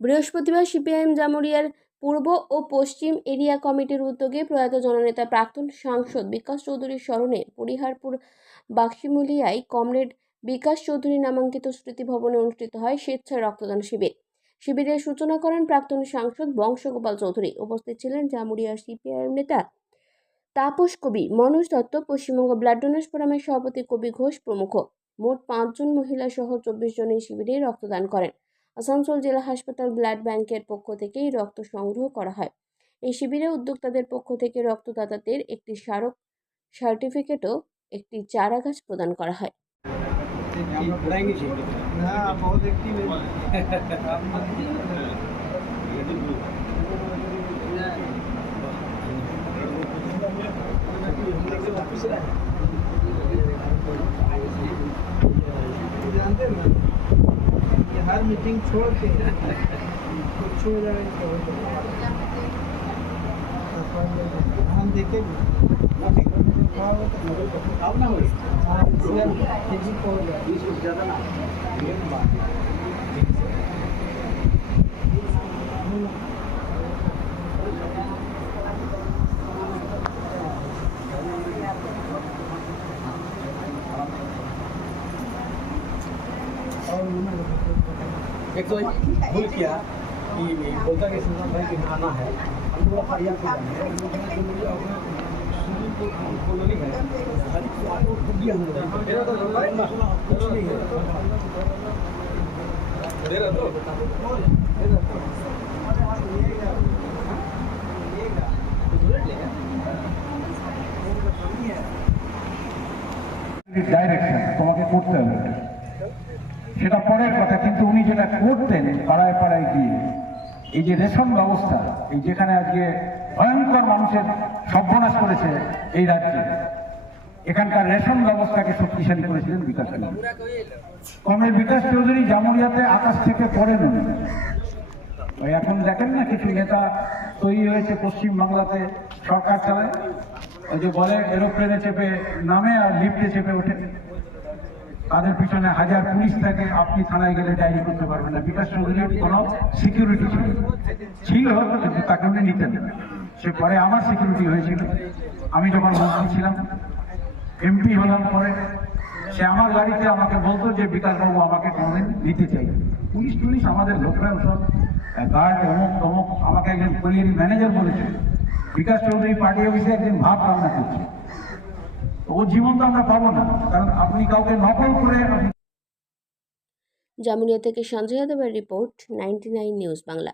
বৃহস্পতিবার সিপিআইএম জামুরিয়ার পূর্ব ও পশ্চিম এরিয়া কমিটির উদ্যোগে প্রয়াত জননেতা প্রাক্তন সাংসদ বিকাশ চৌধুরীর স্মরণে পরিহারপুর বাক্সিমুলিয়ায় কমরেড বিকাশ চৌধুরী নামাঙ্কিত স্মৃতি ভবনে অনুষ্ঠিত হয় স্বেচ্ছায় রক্তদান শিবির। শিবিরের সূচনা করেন প্রাক্তন সাংসদ বংশগোপাল চৌধুরী। উপস্থিত ছিলেন জামুরিয়ার সিপিআইএম নেতা তাপস কবি, মনোজ দত্ত, পশ্চিমবঙ্গ ব্লাড ডোনার্স ফোরামের সভাপতি কবি ঘোষ প্রমুখ। মোট 5 জন মহিলা সহ 24 জন এই শিবিরে রক্তদান করেন। আসানসোল জেলা হাসপাতাল ব্লাড ব্যাংকের পক্ষ থেকে এই রক্ত সংগ্রহ করা হয়। এই শিবিরে উদ্যোক্তাদের পক্ষ থেকে রক্তদাতাদের একটি স্মারক সার্টিফিকেট ও একটি চারা গাছ প্রদান করা হয়। जानते हैं ना, ये हर मीटिंग छोड़ के कुछ हो जाए हम देखेंगे अब ना हो ज़्यादा ना एक तो भूल किया कि बोलता कि सुल्तान भाई के खाना है हम थोड़ा फरियाद कर रहे हैं नहीं है खाली तो आपको दिया मेरा तो कुछ नहीं है मेरा तो ডাইরেকশন তোমাকে করতে হবে, সেটা পরের কথা। কিন্তু উনি যেটা করতেন পাড়ায় পাড়ায় গিয়ে, এই যে রেশন ব্যবস্থা, এই যেখানে আজকে ভয়ঙ্কর মানুষের সর্বনাশ করেছে এই রাজ্যে, এখানকার রেশন ব্যবস্থাকে শক্তিশালী করেছিলেন বিকাশ চৌধুরী। কমরেড বিকাশ চৌধুরী জামুরিয়াতে আকাশ থেকে পড়েন। ওই এখন দেখেন না কিছু নেতা তৈরি হয়েছে পশ্চিম বাংলাতে, সরকার চালায়, ওই যে বলে এরোপ্লেনে চেপে নামে আর লিফটে চেপে ওঠে, তাদের পিছনে হাজার পুলিশ থাকে, আপনি থানায় গেলে ডায়েরি করতে পারবেন না। বিকাশ চৌধুরীর কোনো সিকিউরিটি ছিল কিন্তু তাকে উনি নিতেন। সে পরে আমার সিকিউরিটি হয়েছিল, আমি যখন মন্ত্রী ছিলাম, এমপি হলাম পরে, সে আমার গাড়িতে আমাকে বলতো যে বিকাশবাবু আমাকে কোনোদিন নিতে চাই। পুলিশ আমাদের লোকরা সব গার্ড অমুক তমুক, আমাকে একজন কোরিয়ারি ম্যানেজার বলেছে বিকাশ চৌধুরী পার্টি অফিসে একদিন ভাত রান্না করছে। ও জীবন তো আমরা পাবো না, কারণ আপনি কাউকে নকল করে। জামুরিয়া থেকে সঞ্জয় যাদবের রিপোর্ট, 99 নিউজ বাংলা।